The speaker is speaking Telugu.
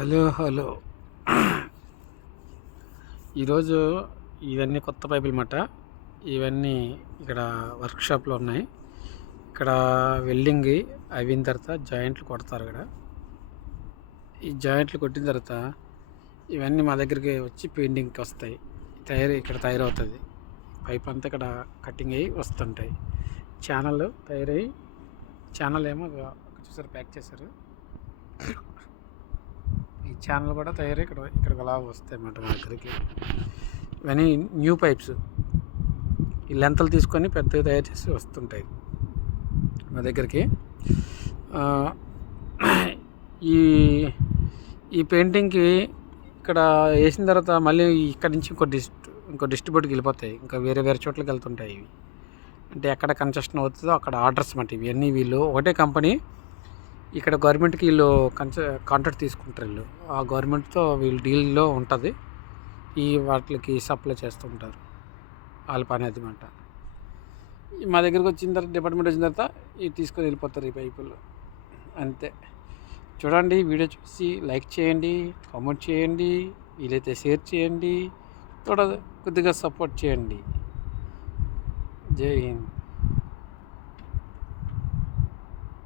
హలో హలో ఈరోజు ఇవన్నీ కొత్త పైపులు మాట. ఇవన్నీ ఇక్కడ వర్క్షాప్లో ఉన్నాయి. ఇక్కడ వెల్డింగ్ అయిన తర్వాత జాయింట్లు కొడతారు. ఇక్కడ ఈ జాయింట్లు కొట్టిన తర్వాత ఇవన్నీ మా దగ్గరికి వచ్చి పెయింటింగ్కి వస్తాయి. ఇక్కడ తయారవుతుంది. పైప్ అంతా ఇక్కడ కటింగ్ అయ్యి వస్తుంటాయి. ఛానల్ తయారయ్యి ఛానల్ ఏమో చూసారు, ప్యాక్ చేశారు. ఈ ఛానల్ కూడా తయారై ఇక్కడికి అలా వస్తాయి అన్నమాట మా దగ్గరికి. ఇవన్నీ న్యూ పైప్స్. ఈ లెంతలు తీసుకొని పెద్దగా తయారు చేసి వస్తుంటాయి మా దగ్గరికి. ఈ ఈ పెయింటింగ్కి ఇక్కడ వేసిన తర్వాత మళ్ళీ ఇక్కడ నుంచి ఇంకో డిస్ట్రిబ్యూట్కి వెళ్ళిపోతాయి. ఇంకా వేరే వేరే చోట్లకి వెళ్తుంటాయి. ఇవి అంటే ఎక్కడ కన్స్ట్రక్షన్ అవుతుందో అక్కడ ఆర్డర్స్ అన్నమాట. ఇవన్నీ వీళ్ళు ఒకటే కంపెనీ. ఇక్కడ గవర్నమెంట్కి వీళ్ళు కాంట్రాక్ట్ తీసుకుంటారు. వీళ్ళు ఆ గవర్నమెంట్తో వీళ్ళు డీల్లో ఉంటుంది. ఈ వాటికి సప్లై చేస్తుంటారు. వాళ్ళ పని అది మాట. మా దగ్గరికి వచ్చిన తర్వాత డిపార్ట్మెంట్ వచ్చిన తర్వాత ఇవి తీసుకొని వెళ్ళిపోతారు ఈ పైపులు. అంతే. చూడండి, వీడియో చూసి లైక్ చేయండి, కామెంట్ చేయండి, వీలైతే షేర్ చేయండి, కొద్దిగా సపోర్ట్ చేయండి. జై హింద్.